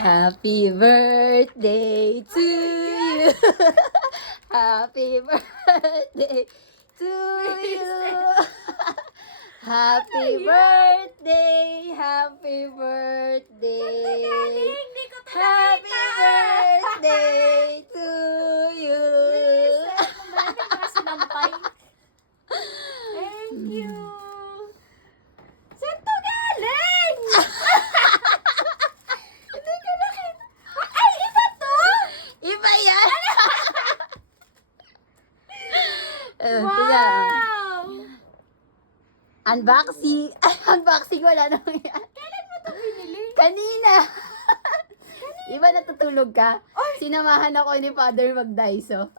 Happy birthday to you. Happy birthday to you. Happy birthday, happy birthday. Hindi ko to Happy birthday to you. Marami mga sinampay. Thank you. Saan to galing? Hindi ko nakita. Ay, iba to! Iba yan. Wow! Unboxing. Unboxing wala naman yan. Kailan mo to binili? Kanina. Di ba natutulog ka? Sinamahan ako ni Father mag-Daiso.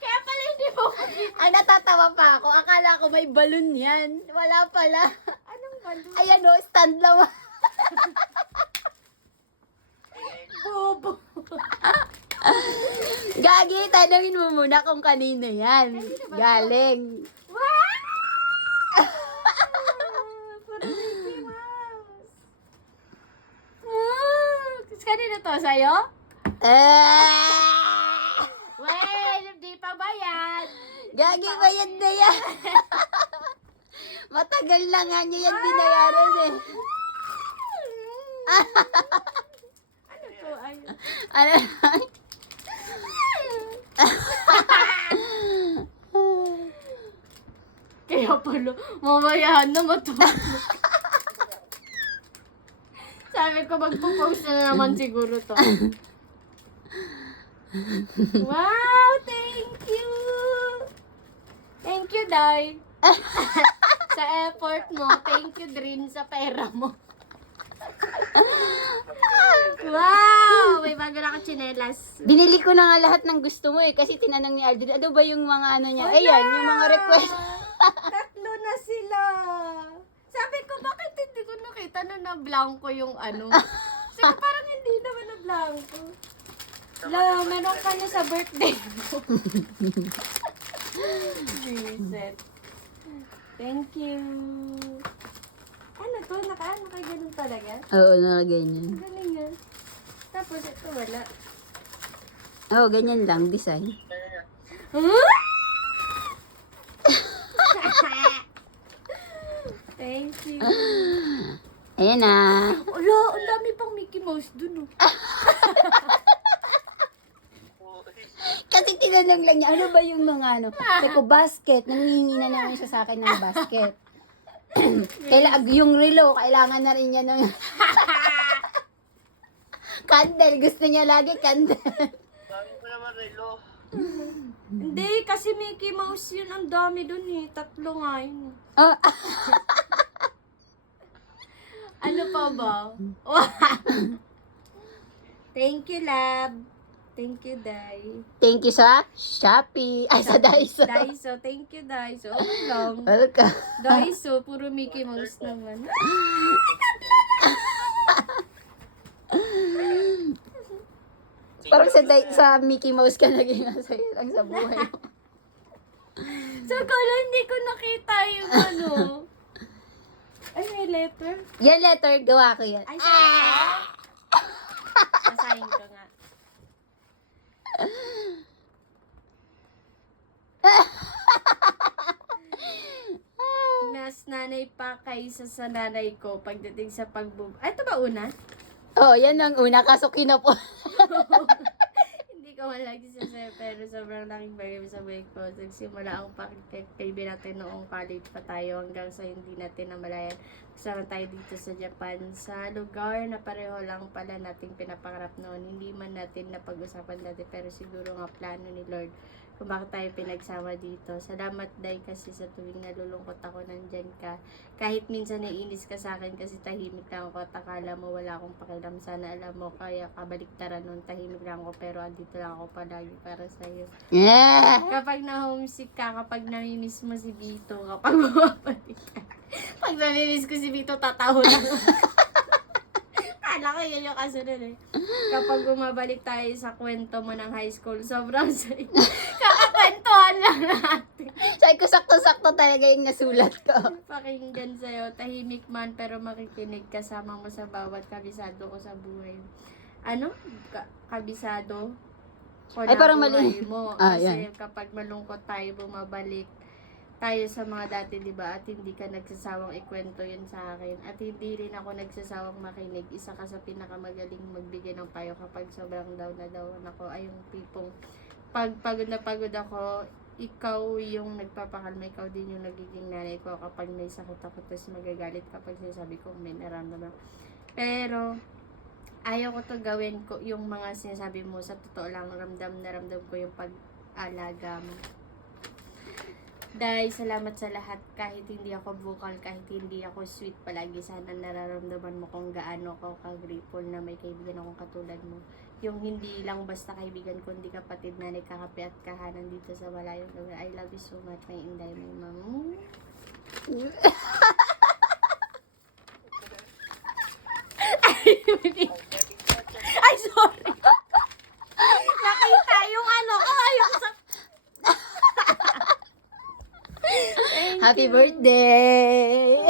Kaya pala hindi mo ko Ang natatawa pa ako. Akala ko may balon yan. Wala pala. Anong balon? Ayan o, stand lang. Bobo. Gagi, tanongin mo muna kung kanino yan. Galing. Wow! Puro Mickey Mouse. Kanina to? Sa'yo? Well, hindi pa bayad. Gagi, bayad na yan. Matagal na nga niya yan binayaran eh. Ano to? Ay. Ano? Kaya pala, mamayahan na matulog. Sabi ko, magpo-post na naman siguro to. Wow! Thank you! Thank you, Day. Sa effort mo. Thank you, Dream, sa pera mo. Wow! May bago na ka tsinelas. Binili ko na nga lahat ng gusto mo eh. Kasi tinanong ni Aldrin, ano ba yung mga ano niya? Ayan, yung mga request. Tatlo na sila. Sabi ko, bakit hindi ko nakita na blanco yung ano? Kasi parang hindi naman na blanco. La, meron ka na sa birthday mo. Reset. Thank you. Ano to? Naka-ganun talaga? Oo, ganyan. Galing yan. Tapos ito wala. Oo, ganyan lang, design. Thank you. Ayan na. Ala, ang dami pang Mickey Mouse dun oh. Kasi tinanong lang niya, ano ba yung mga ano? Sabi ko, basket. Nangihingi na naman siya sa akin ng basket. Yung relo, kailangan na rin niya ng candle. Gusto niya lagi candle. Dami ko naman relo. Hindi, kasi Mickey Mouse yun. Ang dami dun eh. Tatlo nga yun. Oh, Ano pa ba? Thank you, lab. Thank you, Dai. thank you sa Shopee. Ay, sa Daiso. Daiso, thank you, Daiso. Okay lang. Welcome. Daiso, puro Mickey Mouse naman. Parang sa Mickey Mouse ka naging masaya lang sa buhay mo. So, kala hindi ko nakita yung ano. Ay, may letter. Yan letter, gawa ko yan. Ay, sorry. Basahin ko nga. Mas nanay pa kaysa sa nanay ko pagdating sa Ay, ito ba una? Oh, yan ang una, kaso kinapo. Hindi ko man lagi sasaya, pero sobrang laking bagay sa buhay ko. Nagsimula ang pakikaibigan natin noong college pa tayo hanggang sa hindi natin namalayan. Kasama tayo dito sa Japan, sa lugar na pareho lang pala nating pinapangarap noon. Hindi man natin napag-usapan dati, pero siguro nga plano ni Lord kung bakit tayo pinagsama dito. Salamat, Day, kasi sa tuwing nalulungkot ako, nandyan ka. Kahit minsan naiinis ka sa akin kasi tahimik lang ako at akala mo wala akong pakialam. Sana alam mo, kaya kabaliktaran nun, tahimik lang ako pero andito lang ako palagi para sa'yo. Yeah. Kapag na-homesick ka, kapag namimiss mo si Vito, kapag bumabalik ka. Pag namimiss ko si Vito, tatawa lang. Kala ko yun yung kasunod eh. Kapag bumabalik tayo sa kwento mo ng high school, sobrang saya. Kakakwentuhan pakinggan lang natin. Sabi ko, sakto-sakto talaga yung nasulat ko. Pakinggan sa'yo, tahimik man pero makikinig kasama mo sa bawat kabisado ko sa buhay. Ano? Kabisado ko Ay, na parang buhay mali. mo. Ah, Kasi yan. kapag malungkot tayo, bumabalik tayo sa mga dati, di ba? At hindi ka nagsasawang ikwento yun sa akin. At hindi rin ako nagsasawang makinig. Isa ka sa pinakamagaling magbigay ng payo kapag sobrang down na down ako. Ay, yung tipong pag pagod na pagod ako, ikaw yung nagpapakalma, ikaw din yung nagiging nanay ko kapag may sakit ako, tapos magagalit kapag sinasabi ko may naramdaman. Pero, ayaw ko to gawin ko, yung mga sinasabi mo, sa totoo lang, ramdam ko yung pag-alaga mo. Dahil salamat sa lahat, kahit hindi ako vocal, kahit hindi ako sweet palagi, sana nararamdaman mo kung gaano ako ka-grateful na may kaibigan akong katulad mo. Yung hindi lang basta kaibigan, kundi kapatid na nagkakape at kahanan dito sa malayong lugar. I love you so much, my Inday, my mom. Ay, sorry. Nakita yung ano ko, ayoko sa... Happy birthday!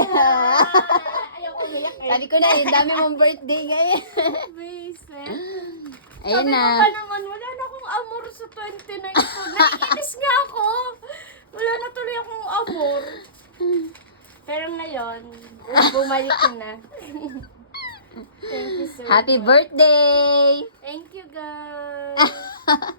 Ayoko umiyak eh. Sabi ko na, yung dami mong birthday ngayon. Vincent. Ayun Sabi na. ko pa naman, wala na akong amor sa 29 ko. Naiinis nga ako. Wala na tuloy akong amor. Pero ngayon, bumalik na. Thank you so Happy much. birthday! Thank you, guys.